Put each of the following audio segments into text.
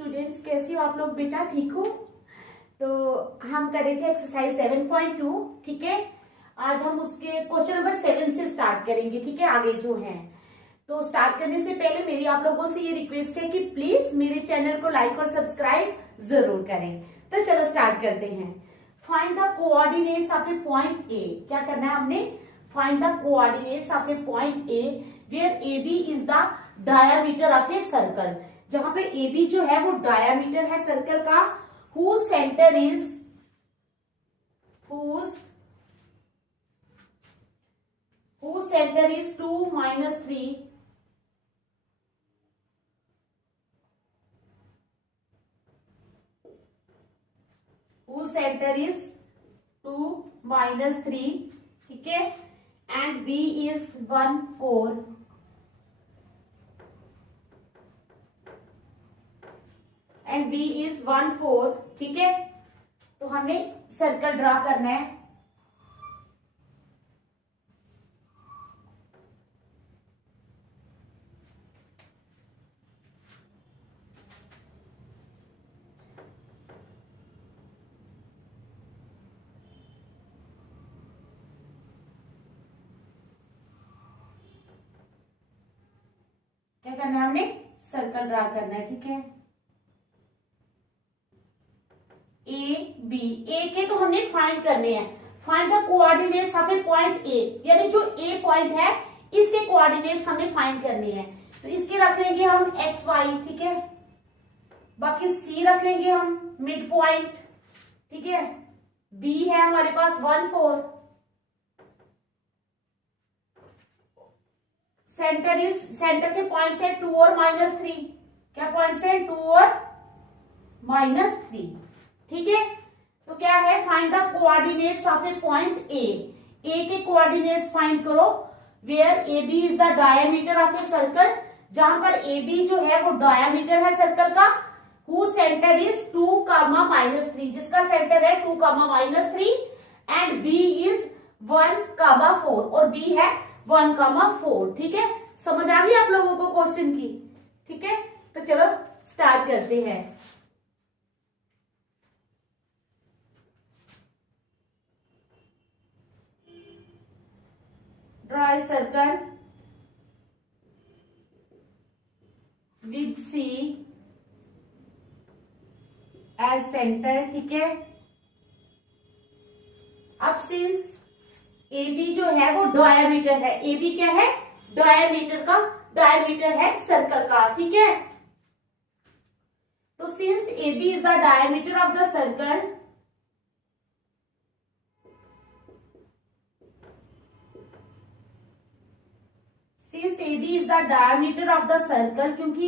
Students, कैसी हो आप लोग बेटा? ठीक हो? तो हम कर रहे थे एक्सरसाइज 7.2। ठीक है, आज हम उसके क्वेश्चन नंबर 7 से स्टार्ट करेंगे। ठीक है, आगे जो है तो स्टार्ट करने से पहले मेरी आप लोगों से ये रिक्वेस्ट है कि प्लीज मेरे चैनल को लाइक और सब्सक्राइब जरूर करें। तो चलो स्टार्ट करते हैं। Find the coordinates of a point A. क्या करना है हमने? Find the coordinates of a point A where A B is the diameter of a circle. जहां पे ए बी जो है वो डायामीटर है सर्कल का। whose center is 2 minus 3 whose center is 2 minus 3, ठीक है, and B is 1 4 and B is 1 4। ठीक है, तो हमने सर्कल ड्रा करना है। क्या करना है? हमने सर्कल ड्रा करना है। ठीक है, ए बी, ए के तो हमने फाइंड करने हैं। Find the coordinates of a point ए, यानी जो ए पॉइंट है इसके कोऑर्डिनेट्स हमें फाइंड करने हैं। तो इसके रख लेंगे हम एक्स वाई। ठीक है, बाकी सी रख लेंगे हम मिड पॉइंट। ठीक है, बी है हमारे पास 1 4, सेंटर के पॉइंट्स है 2 और -3। क्या पॉइंट्स है? 2 और -3। ठीक है, तो क्या है? Find the coordinates of a point A. A के कोऑर्डिनेट्स फाइंड करो where A B is the diameter of a circle. जहां पर ए बी जो है वो डायमीटर है सर्कल का। whose सेंटर इज 2, -3, जिसका सेंटर है 2, -3 एंड बी इज 1, 4 और बी है 1, 4। ठीक है, समझ आ गई आप लोगों को क्वेश्चन की? ठीक है, तो चलो स्टार्ट करते हैं। Draw a circle with C as center। ठीक है, अब सिंस ए बी जो है वो डायमीटर है, ए बी क्या है? डायमीटर है सर्कल का। ठीक है, तो since A B is the diameter of the circle, since A B is the diameter of the circle, क्योंकि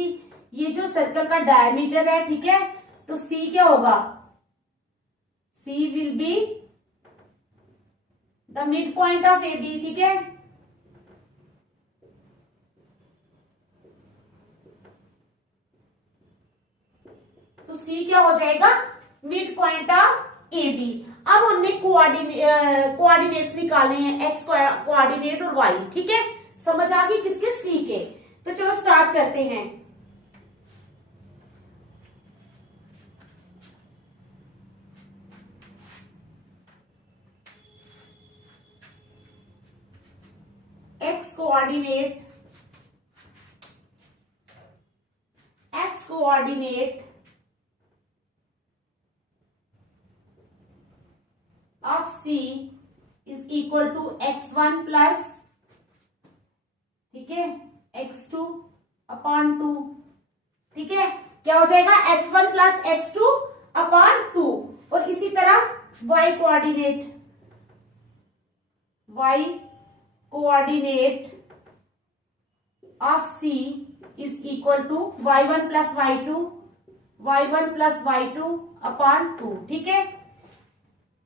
ये जो सर्कल का डायमीटर है, ठीक है, तो सी क्या होगा? C will be the mid point of A B. ठीक है, तो सी क्या हो जाएगा? Mid point of A B. अब हमने कोऑर्डिनेट्स निकालने हैं, एक्स कोऑर्डिनेट और वाई। ठीक है, समझ आ गई किसके? सी के। तो चलो स्टार्ट करते हैं। X coordinate of C is equal to x1 plus, ठीक है, x2 अपॉन 2। ठीक है, क्या हो जाएगा? x1 plus x2 upon 2। और इसी तरह y coordinate of c is equal to y1 plus y2 upon 2। ठीक है,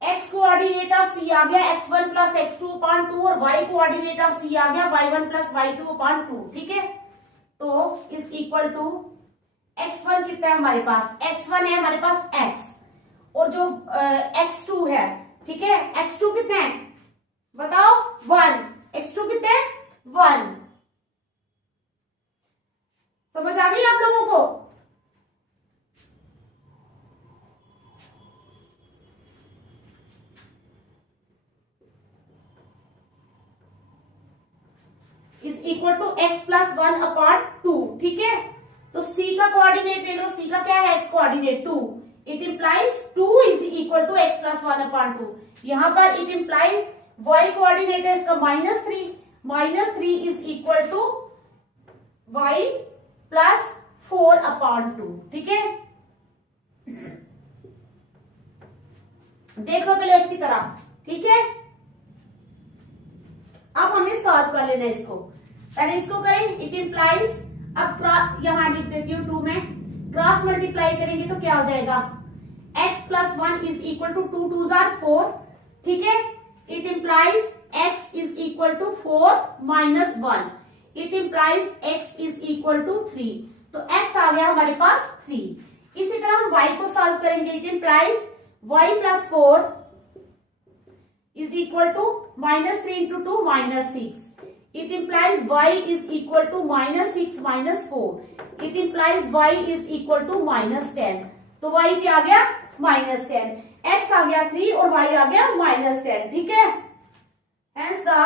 x कोऑर्डिनेट ऑफ c आ गया x1 प्लस x2 अपॉन 2 और y कोऑर्डिनेट ऑफ c आ गया y1 प्लस y2 अपॉन 2। ठीक है, तो इज इक्वल टू x1 कितना है हमारे पास? x1 है हमारे पास x, और जो x2 है, ठीक है, x2 कितना है बताओ? 1। x2 कितना है? 1। समझ आ गई आप लोगों को? x प्लस 1 अपॉन 2, ठीक है। तो c का कोऑर्डिनेट ले लो, c का क्या है, x coordinate 2, it implies 2 is equal to x plus 1 upon 2। यहां पर इट इंप्लाइज y कोऑर्डिनेट है इसका -3, -3 is equal to y plus 4 upon 2, ठीक है। देख लो पहले x की तरह, ठीक है। अब हमें सॉल्व कर लेना इसको, पहले इसको करें, इट इंप्लाइज, अब यहां लिख देती हूँ 2 में, क्रॉस मल्टीप्लाई करेंगे तो क्या हो जाएगा, x plus 1 is equal to 2 2 जार 4, ठीक है। It implies x is equal to 4 minus 1, it implies x is equal to 3, तो x आ गया हमारे पास 3। इसी तरह हम y को सॉल्व करेंगे, it implies y plus 4 is equal to -3 into 2 -6. It implies y is equal to -6 minus 4. It implies y is equal to -10. तो y क्या आ गया, -10, x आ गया 3 और y आ गया -10, ठीक है। Hence the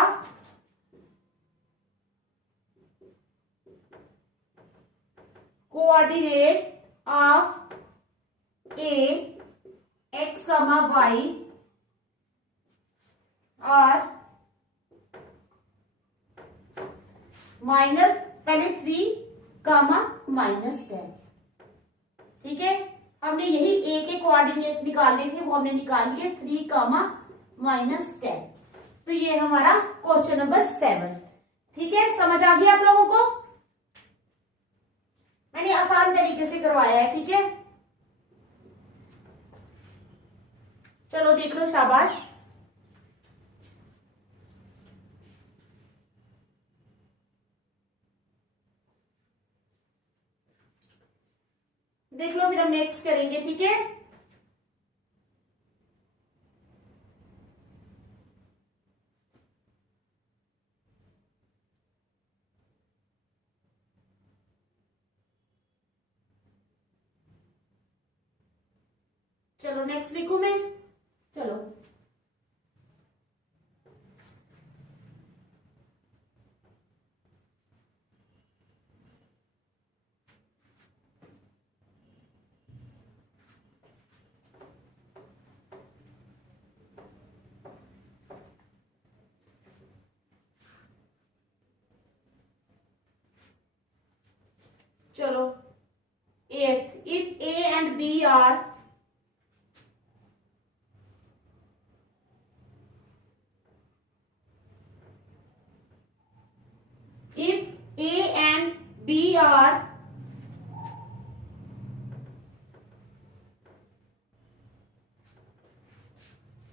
coordinate of a x comma y और minus पहले 3 कामा -10, ठीक है। हमने यही a के कोऑर्डिनेट निकालने थे, वो हमने निकाल लिए 3 कामा -10। तो ये हमारा क्वेश्चन नंबर 7, ठीक है। समझ आ गया आप लोगों को, मैंने आसान तरीके से करवाया है, ठीक है। चलो देख लो, शाबाश। देख लो, फिर हम नेक्स्ट करेंगे, ठीक है। चलो नेक्स्ट लिखूं मैं, चलो चलो 8th, if A and B are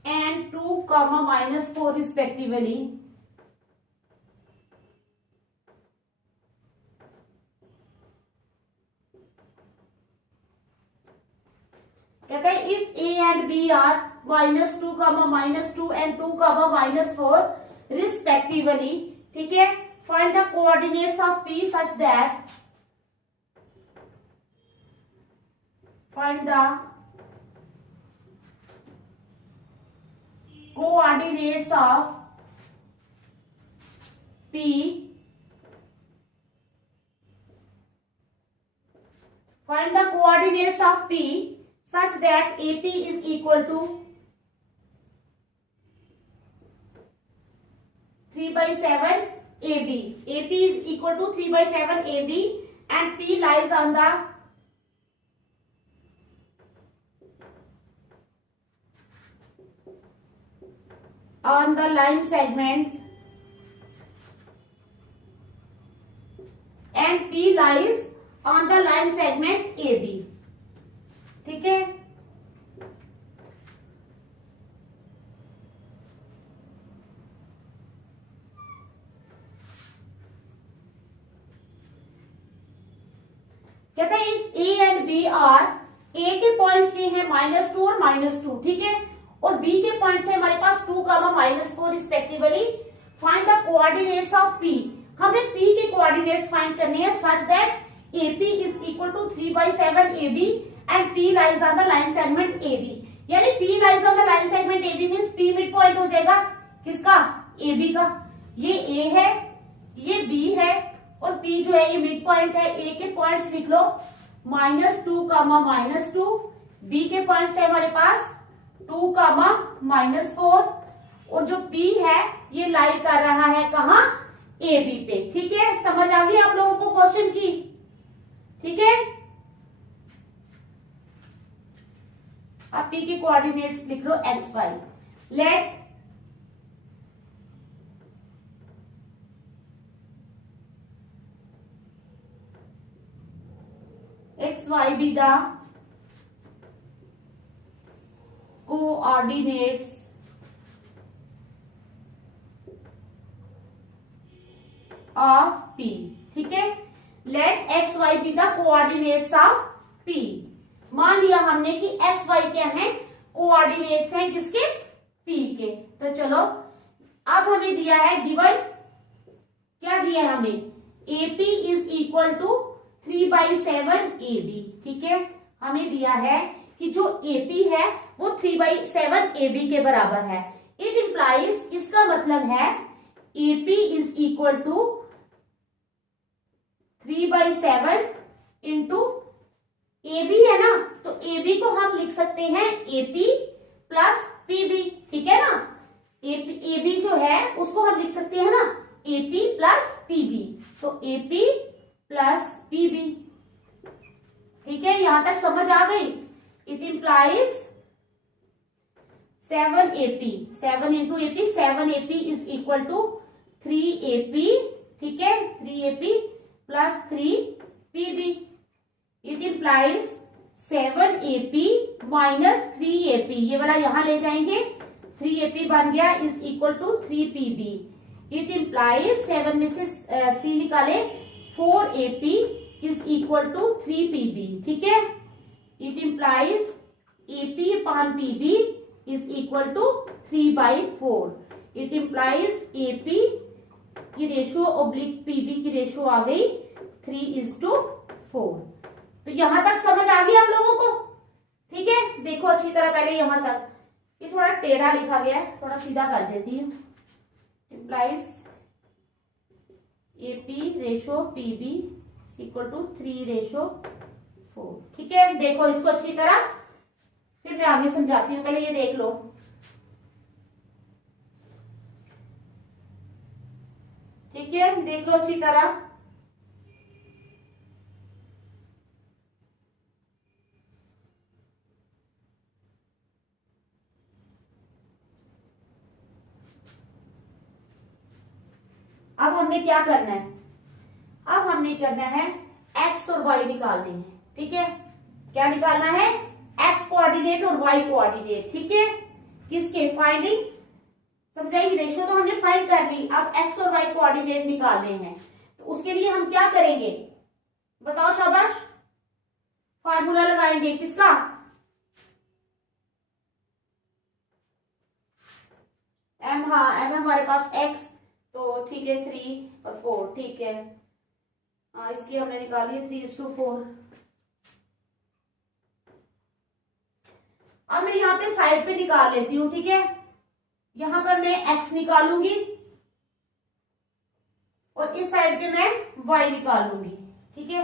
and 2 comma -4 respectively, कहता है if A and B are -2 -2 and 2 -4 respectively, ठीक है। Find the coordinates of P such that, find the coordinates of P find the coordinates of P such that AP is equal to 3/7 AB. AP is equal to 3/7 AB and P lies on the line segment and P lies on the line segment AB, ठीक है। कहता है if A and B are, A के points ये हैं -2 और -2, ठीक है, और B के पॉइंट्स है हमारे पास 2 -4 respectively. Find the coordinates of P, हमने P के कोऑर्डिनेट्स फाइंड करने हैं such that AP is equal to 3/7 AB and P lies on the line segment AB। यानी P lies on the line segment AB means P mid point हो जाएगा किसका, AB का। ये A है, ये B है और P जो है ये मिड पॉइंट है। A के पॉइंट्स लिख लो -2 कामा -2, B के पॉइंट्स है हमारे पास 2 कामा -4, और जो P है ये लाई कर रहा है कहाँ, AB पे। ठीक है, समझ आ गई आप लोगों को क्वेश्चन की? ठीक है, अब P के कोऑर्डिनेट्स लिख लो x y। Let x y be the coordinates of P। ठीक है, let X Y be the coordinates of P। मान लिया हमने कि एक्स वाई क्या है, कोऑर्डिनेट्स हैं किसके, P के। तो चलो अब हमें दिया है गिवन, क्या दिया है हमें, AP is equal to 3/7 AB। ठीक है, हमें दिया है कि जो AP है वो 3/7 AB के बराबर है। इट इंप्लाइज, इसका मतलब है AP is equal to 3/7 into AB है ना, तो AB को हम लिख सकते हैं AP प्लस PB। ठीक है ना, AB जो है उसको हम लिख सकते हैं ना AP प्लस PB, तो AP प्लस PB। ठीक है, यहां तक समझ आ गई? It implies 7AP, 7 into AP, 7AP is equal to 3AP। ठीक है, 3AP plus 3PB। It implies 7AP minus 3AP, ये वाला यहां ले जाएंगे, 3AP बन गया is equal to 3PB। It implies 7 में से 3 निकाले, 4AP is equal to 3PB। ठीक है, it implies AP upon PB is equal to 3/4। It implies AP की रेशियो ऑब्लिक PB की रेशियो आ गई 3:4। तो यहां तक समझ आ गई आप लोगों को? ठीक है, देखो अच्छी तरह पहले यहां तक, ये थोड़ा टेढ़ा लिखा गया है, थोड़ा सीधा कर देती हूँ। Implies AP ratio PB equal to 3:4। ठीक है, देखो इसको अच्छी तरह, फिर मैं आगे समझाती हूँ, पहले ये देख लो। ठीक है, देख लो अच्छी तरह। अब हमने क्या करना है, अब हमने करना है x और y निकालने हैं। ठीक है, क्या निकालना है, x कोऑर्डिनेट और y कोऑर्डिनेट। ठीक है, किसके, फाइंडिंग, समझाइए, रेशियो तो हमने फाइंड कर ली, अब x और y कोऑर्डिनेट निकालने हैं। तो उसके लिए हम क्या करेंगे, बताओ शाबाश, फार्मूला लगाएंगे किसका, m। हाँ, m है हमारे पास x, तो ठीक है 3 और 4। ठीक है, हाँ इसकी हमने निकाली 3:4। अब मैं यहाँ पे साइड पे निकाल लेती हूँ। ठीक है, यहां पर मैं x निकालूंगी और इस साइड पे मैं y निकालूंगी। ठीक है,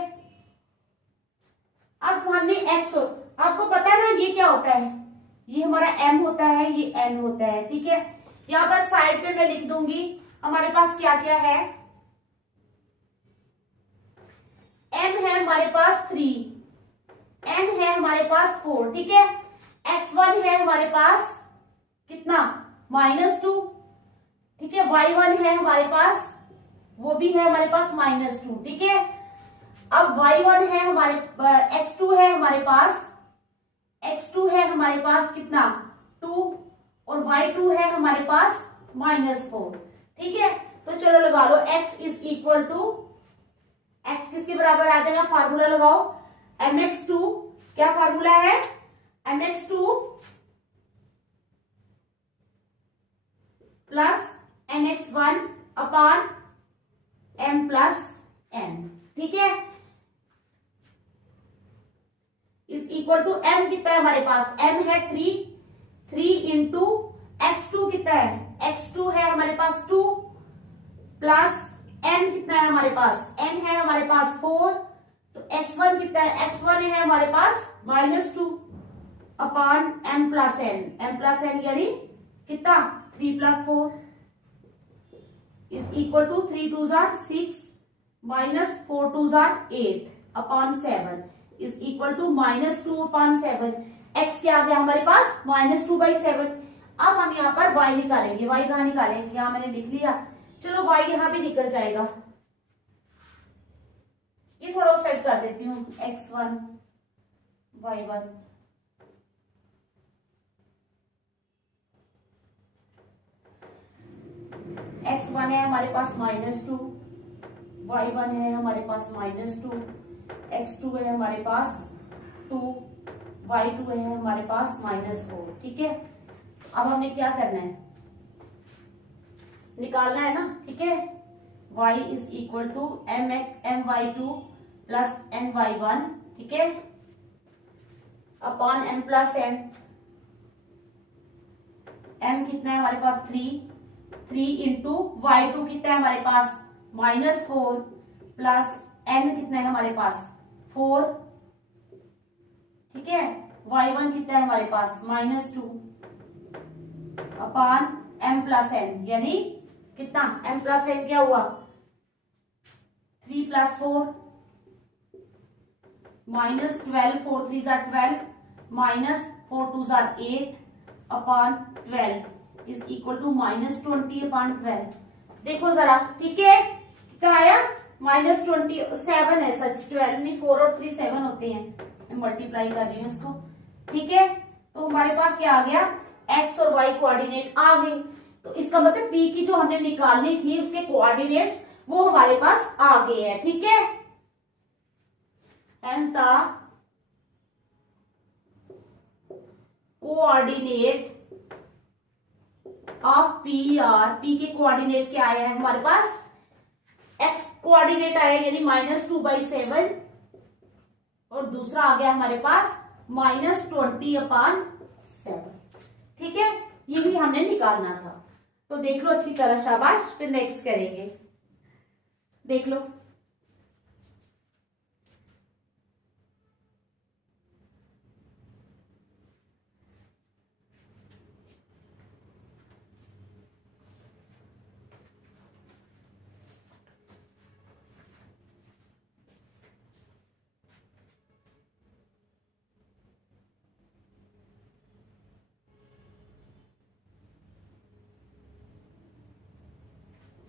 अब हमने x, और आपको पता है ना ये क्या होता है, ये हमारा m होता है, ये n होता है। ठीक है, यहाँ पर साइड पे मैं लिख दूंगी हमारे पास क्या क्या है, m है हमारे पास 3, n है हमारे पास 4। ठीक है, x1 है हमारे पास कितना, -2। ठीक है, y1 है हमारे पास, वो भी है हमारे पास -2। ठीक है, अब y1 है हमारे, x2 है हमारे पास, x2 है हमारे पास कितना 2, और y2 है हमारे पास -4। ठीक है, तो चलो लगा लो x is equal to, x किसके बराबर आ जाएगा, फार्मूला लगाओ, mx2, क्या फार्मूला है, mx2 plus nx1 upon m plus n। ठीक है, इज इक्वल टू m कितना है हमारे पास, m है 3 इंटू x2 कितना है, x2 है हमारे पास 2 प्लस n कितना है हमारे पास, n है हमारे पास 4, तो x1 कितना है, x1 है हमारे पास -2 अपॉन m प्लस n यानी कितना 3 + 4 is equal to 3 2 6 -4 2 8 upon 7 is equal to -2 upon 7। x क्या आ गया हमारे पास -2/7। अब हम यहाँ पर y निकालेंगे। y कहाँ निकालेंगे, यहाँ मैंने लिख लिया, चलो y यहाँ भी निकल जाएगा। ये थोड़ा सेट कर देती हूँ, x1 y1 x1 है हमारे पास -2, y1 है हमारे पास -2, x2 है हमारे पास 2, y2 है हमारे पास -4। ठीक है, अब हमें क्या करना है, निकालना है ना। ठीक है, y is equal to my2 plus ny1, ठीक है, upon m plus n। m कितना है हमारे पास 3 इंटू y2 कितना है हमारे पास -4 प्लस n कितना है हमारे पास 4। ठीक है, y1 कितना है हमारे पास -2 अपॉन m प्लस n यानी कितना, m प्लस n क्या हुआ 3 + 4 -12 4 3 12 -4 2 8 upon 12 is equal to -20 upon 12। देखो जरा, ठीक है, कितना आया -27 है, सच 12 नहीं, 4 और 3 7 होते हैं, मैं मल्टीप्लाई कर रही हूँ इसको। ठीक है, तो हमारे पास क्या आ गया, x और y कोऑर्डिनेट आ गए। तो इसका मतलब p की जो हमने निकालनी थी उसके कोऑर्डिनेट्स वो हमारे पास आ गए हैं। ठीक है, hence the coordinate of p are, p के कोऑर्डिनेट क्या आया है हमारे पास, x कोऑर्डिनेट आया यानी -2/7 और दूसरा आ गया हमारे पास -20/7। ठीक है, यही हमने निकालना था। तो देख लो अच्छी तरह, शाबाश। फिर नेक्स्ट करेंगे, देख लो।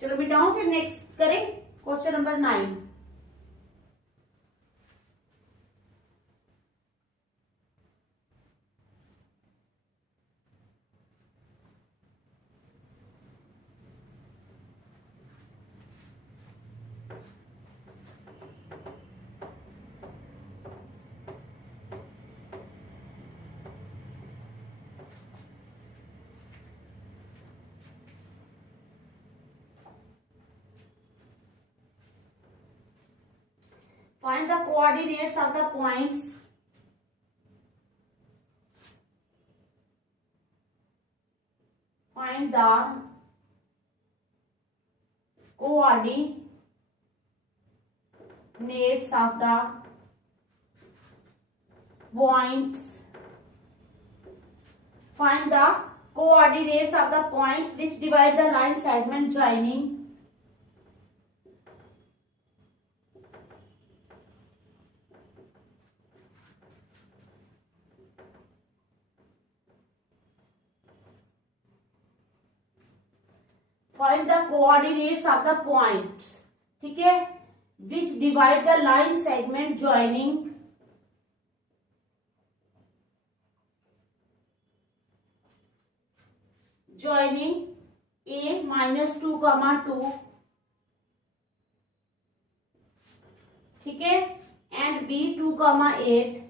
चलो मिटाओ, फिर नेक्स्ट करें question number 9। Find the coordinates of the points find the coordinates of the points find the coordinates of the points which divide the line segment joining find the coordinates of the points, ठीक है, which divide the line segment joining a -2, 2, ठीक है, and b 2, 8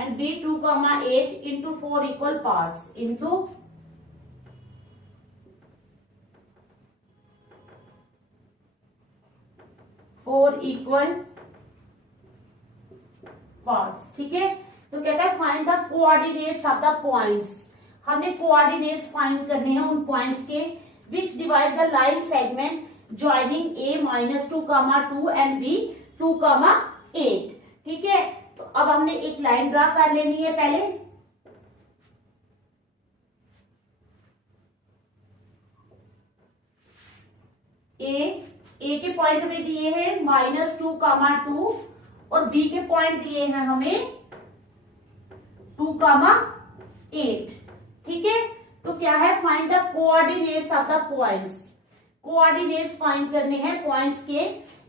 and b 2, 8 into 4 equal parts into 4 equal parts। ठीक है, तो कहता है find the coordinates of the points. हमने कोऑर्डिनेट्स फाइंड करने हैं उन पॉइंट्स के विच divide the line segment joining A-2, and B2,8। ठीक है, तो अब हमने एक लाइन ड्रा कर लेनी है पहले। ए के पॉइंट में दिए हैं -2,2 और बी के पॉइंट दिए हैं हमें 2,8। ठीक है, तो क्या है, find the coordinates of the points. Coordinates find करने हैं पॉइंट्स के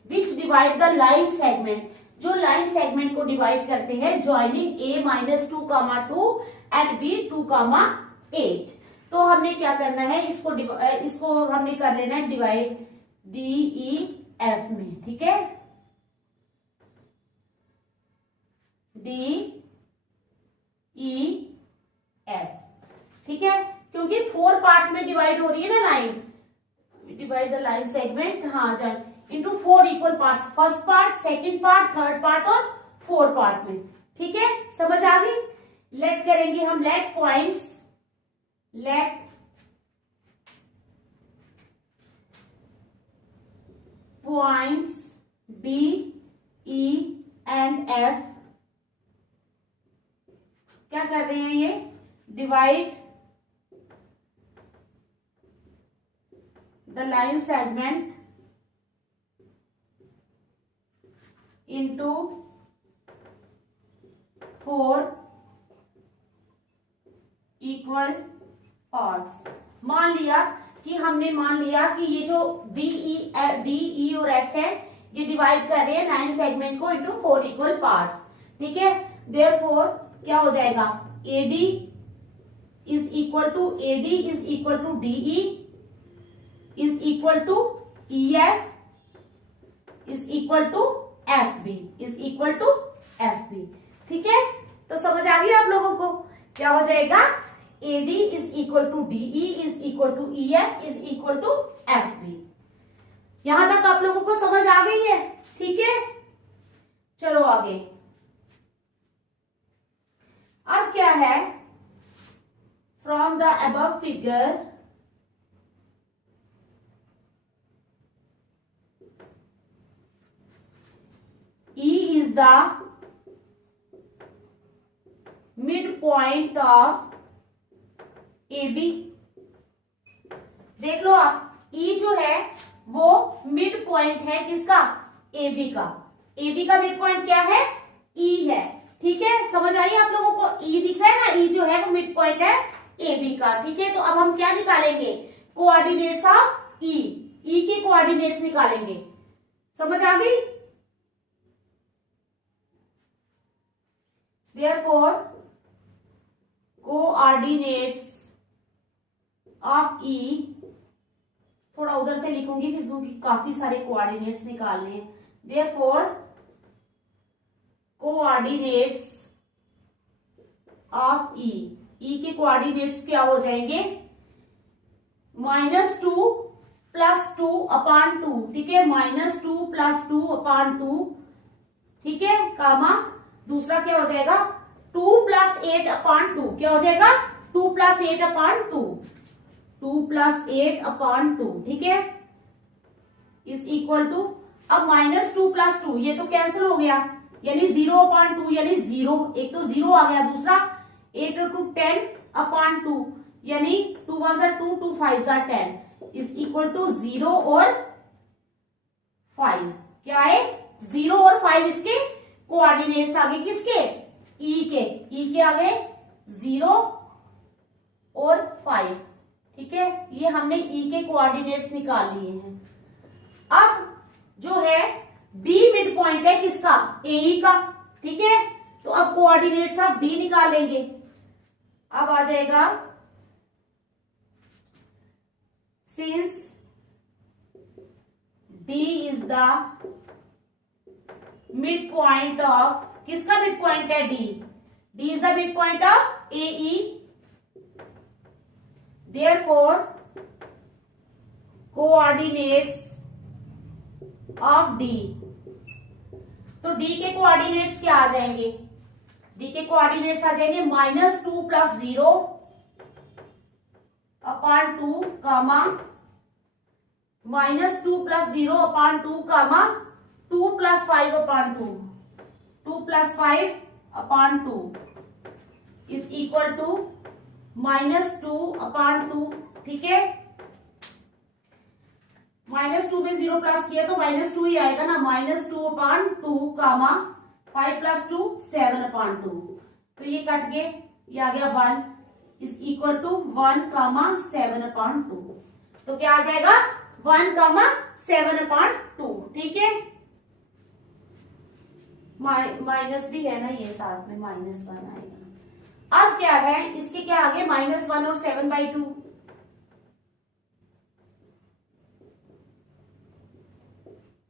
विच डिवाइड द लाइन सेगमेंट, जो लाइन सेगमेंट को डिवाइड करते हैं ज्वाइनिंग A-2,2 एंड B2,8। तो हमने क्या करना है, इसको हमने कर लेना है डिवाइड DEF में। ठीक है, DEF। ठीक है, क्योंकि 4 पार्ट्स में डिवाइड हो रही है ना line, divide the line segment, हाँ जाए into 4 equal parts, first part, second part, third part और 4 पार्ट में। ठीक है, समझ आ गई। लेट करेंगे हम, let points, let points D, E and F क्या कर रहे हैं, ये divide the line segment into 4 equal parts. मान लिया कि ये जो DE और F है ये डिवाइड कर रहे हैं लाइन सेगमेंट को इनटू 4 इक्वल पार्ट्स। ठीक है, देयरफॉर क्या हो जाएगा, AD is equal to DE is equal to EF is equal to FB is equal to FB। ठीक है, तो समझ आ गई आप लोगों को, क्या हो जाएगा, AD is equal to DE is equal to EF is equal to FB। यहां तक आप लोगों को समझ आ गई है। ठीक है, चलो आगे। अब क्या है, from the above figure E is the midpoint of AB। देख लो आप, E जो है वो मिड पॉइंट है किसका, AB का। AB का मिड पॉइंट क्या है, E है। ठीक है, समझ आई आप लोगों को, E दिख रहा है ना, E जो है वो मिड पॉइंट है AB का। ठीक है, तो अब हम क्या निकालेंगे, कोऑर्डिनेट्स ऑफ E के कोऑर्डिनेट्स निकालेंगे। समझ आ गई। Therefore, coordinates of E, थोड़ा उधर से लिखूंगी फिर क्योंकि काफी सारे कोऑर्डिनेट्स निकालने हैं। Therefore, coordinates of E के कोऑर्डिनेट्स क्या हो जाएंगे, -2 + 2/2। ठीक है, -2 + 2/2। ठीक है, कामा दूसरा क्या हो जाएगा, 2 + 8/2। क्या हो जाएगा, 2 + 8/2, 2 + 8/2। ठीक है, इज इक्वल टू, अब -2 + 2 ये तो कैंसिल हो गया, यानी 0/2, यानी 0, एक तो 0 आ गया, दूसरा 8 × 2 10/2, यानी 2 1 = 2, 2 5 = 10 इज इक्वल टू 0 और 5। क्या है, 0 और 5 इसके कोऑर्डिनेट्स आगे किसके, E के आगे 0 और 5। ठीक है, ये हमने E के कोऑर्डिनेट्स निकाल लिए हैं। अब जो है D मिड पॉइंट है किसका, AE का। ठीक है, तो अब कोऑर्डिनेट्स ऑफ D निकालेंगे। अब आ जाएगा, since D is the mid point of, किसका मिड पॉइंट है, D is the mid point of AE। Therefore coordinates of D, तो D के कोऑर्डिनेट्स क्या आ जाएंगे, D के कोऑर्डिनेट्स आ जाएंगे -2 + 0 upon 2 comma -2 + 0 upon 2 comma 2 + 5 upon 2, 2 + 5 upon 2 is equal to -2 upon 2। ठीक है, -2 में 0 प्लस किया तो -2 ही आएगा ना, -2 अपॉन 2 कामा 5 + 2 7 अपॉन 2, तो ये कट गए, ये आ गया 1 is equal to 1 comma 7 upon 2। तो क्या आ जाएगा 1 कामा 7 अपॉन 2। ठीक है, माइनस भी है ना ये साथ में, -1 आएगा। अब क्या है, इसके क्या आगे -1 और 7/2।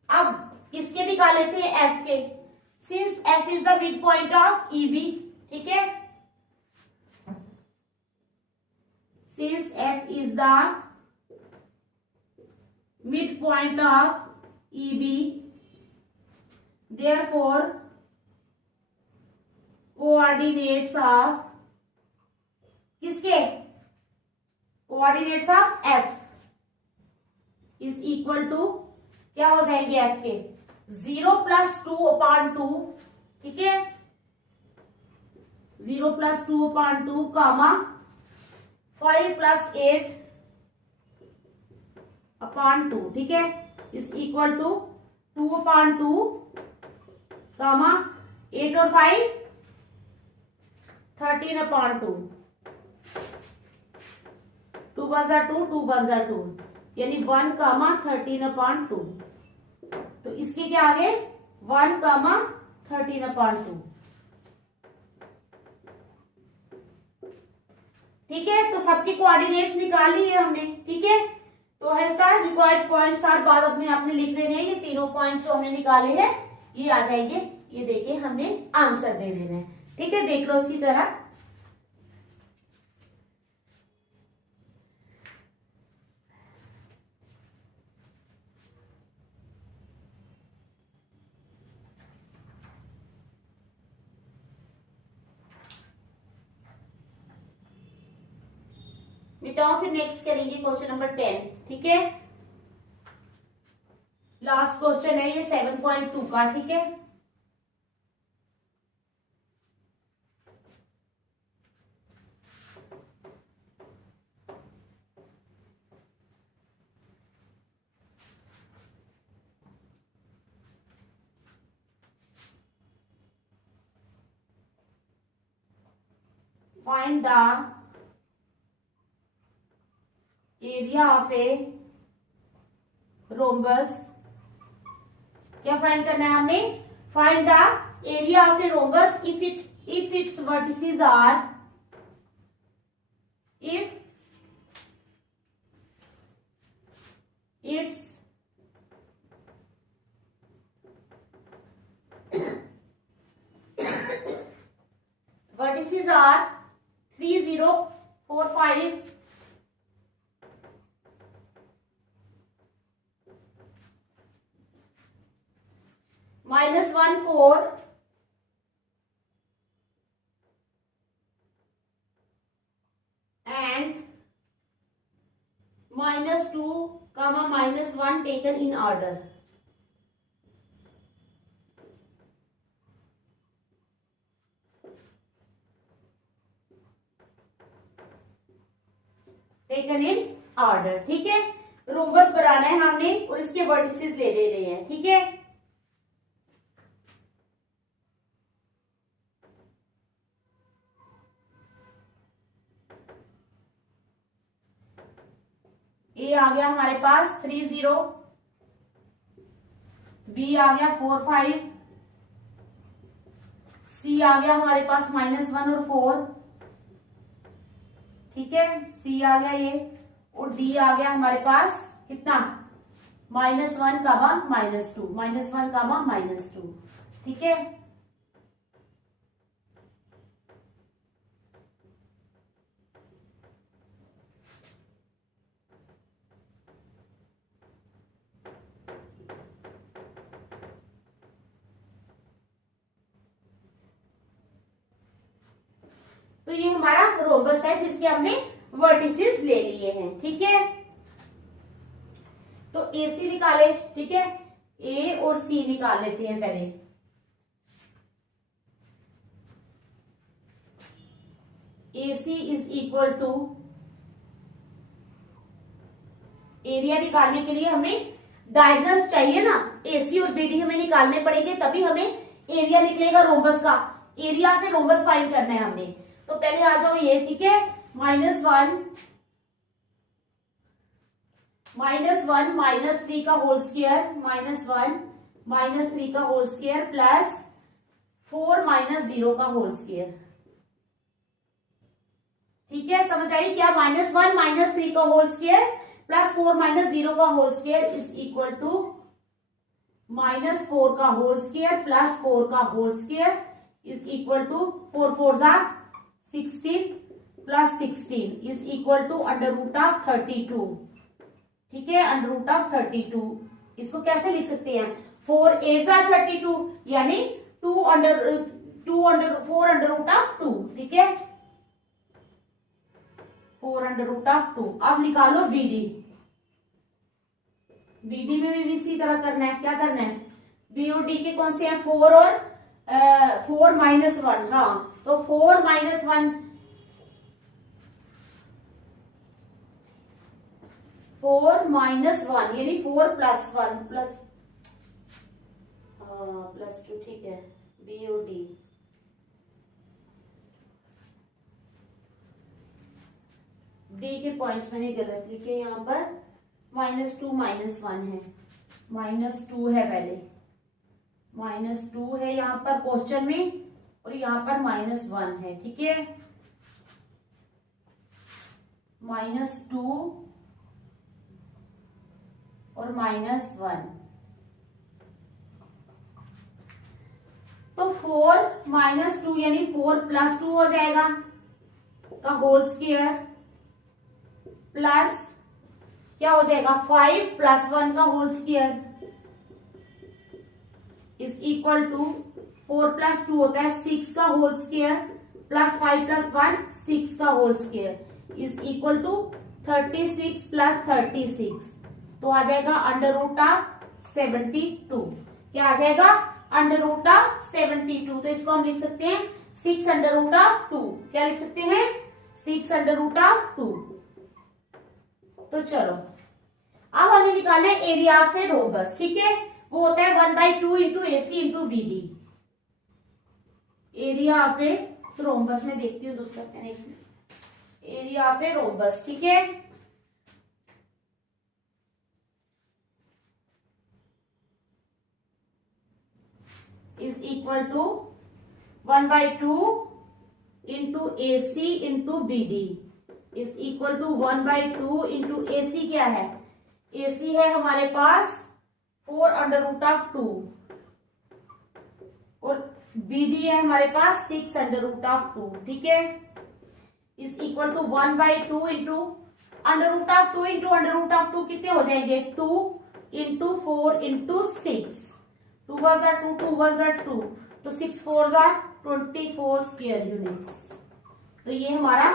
अब इसके निकाल लेते हैं f के, since f is the mid point of EB। ठीक है, since f is the mid point of EB, therefore coordinates of किसके, coordinates of f is equal to क्या हो जाएंगे f के 0 + 2 अपॉन 2। ठीक है, 0 + 2 अपॉन 2 कामा 5 + 8 अपॉन 2। ठीक है, इज इक्वल टू 2 अपॉन 2 कामा 8 और 5 13 अपॉन 2, 2 1 2 2 1 2, यानी 1 कामा 13 अपॉन 2। तो इसके क्या आगे 1 कामा 13 अपॉन 2। ठीक है, तो सबके कोऑर्डिनेट्स निकाल लिए हमने। ठीक है, तो रिक्वायर्ड पॉइंट्स आर बाद में आपने लिख लेने हैं, ये तीनों पॉइंट्स जो हमने निकाले हैं ये आ जाएंगे, ये देके हमने आंसर दे देना है। ठीक है, देख लो अच्छी तरह। मिटाओ, फिर नेक्स्ट करेंगे क्वेश्चन नंबर 10। ठीक है, लास्ट क्वेश्चन है ये 7.2 का। ठीक है, find the area of a rhombus. क्या फाइंड करना है हमने, find the area of a rhombus if its vertices are, if its vertices are 3 0 4 5 -1 4 and -2 comma -1 taken in order। Taken in order. ठीक है, रोम्बस बनाना है हमने और इसके वर्टिसेस ले रहे हैं। ठीक है, ए आ गया हमारे पास 3 0, बी आ गया 4 5, सी आ गया हमारे पास -1 और 4। ठीक है, सी आ गया ये, और डी आ गया हमारे पास कितना -1 कामा -2, -1 कामा -2। ठीक है, तो ये हमारा रोम्बस है जिसके हमने वर्टिसेस ले लिए हैं, ठीक है। तो AC निकाले, ठीक है, A और C निकाल लेते हैं पहले। AC is equal to, area निकालने के लिए हमें डायगोनल्स चाहिए ना, AC और BD हमें निकालने पड़ेंगे, तभी हमें एरिया निकलेगा रोम्बस का। एरिया फिर रोम्बस फाइंड करना है हमने। तो पहले आ जाओ ये, ठीक है, -1 -3 का होल स्क्वायर, -1 -3 का होल स्क्वायर प्लस 4 -0 का होल स्क्वायर, ठीक है। समझ आई क्या? -1 -3 का होल स्क्वायर प्लस 4 -0 का whole square is equal to -4 का होल स्क्वायर प्लस 4 का whole square is equal to 4 4 16 plus 16 is equal to √32, ठीक है, √32। इसको कैसे लिख सकते हैं? 4 8 32 यानी 4 √2, ठीक है, 4 √2। अब निकालो BD। BD में भी इसी तरह करना है। क्या करना है? B और D के कौन से हैं? 4 और 4 -1, हाँ, तो 4 -1 4 -1 यानी 4 + 1 +2, ठीक है। B और D, D के पॉइंट्स मैंने गलत लिखे, यहाँ पर -2 -1 है, -2 है, पहले -2 है यहाँ पर क्वेश्चन में, और यहाँ पर -1 है, ठीक है। -2 और -1, तो 4 -2 यानी 4 + 2 हो जाएगा का होल स्क्वायर प्लस क्या हो जाएगा 5 + 1 का whole square is equal to 4 + 2 होता है 6 का होल स्क्वायर प्लस 5 + 1 6 का whole square is equal to 36 + 36, तो आ जाएगा √72। क्या आ जाएगा? √72। तो इसको हम लिख सकते हैं 6√2। क्या लिख सकते हैं? 6√2। तो चलो अब हमें निकालना है एरिया ऑफ ए रोम्बस, ठीक है। वो होता है 1/2 × AC × BD। Area of a rhombus में देखती हूँ दूसरा pen, area of a rhombus, ठीक है। Is equal to 1/2 × AC × BD is equal to 1/2 × AC। क्या है? AC है हमारे पास 4 √2 और BD है हमारे पास 6 √2, ठीक है। इज इक्वल टू 1/2 × √2 कितने हो जाएंगे? 2 × 4 × 6, 2 × 2 2 × 2, तो 6 4 24 स्क्वायर यूनिट्स। तो ये हमारा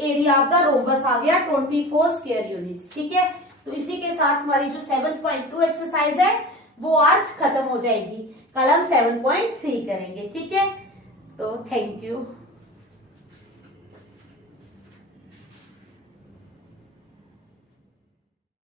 एरिया ऑफ द रोम्बस आ गया 24 स्क्वायर यूनिट्स, ठीक है। तो इसी के साथ हमारी जो 7.2 एक्सरसाइज है वो आज खत्म हो जाएगी। कल हम 7.3 करेंगे, ठीक है। तो थैंक यू।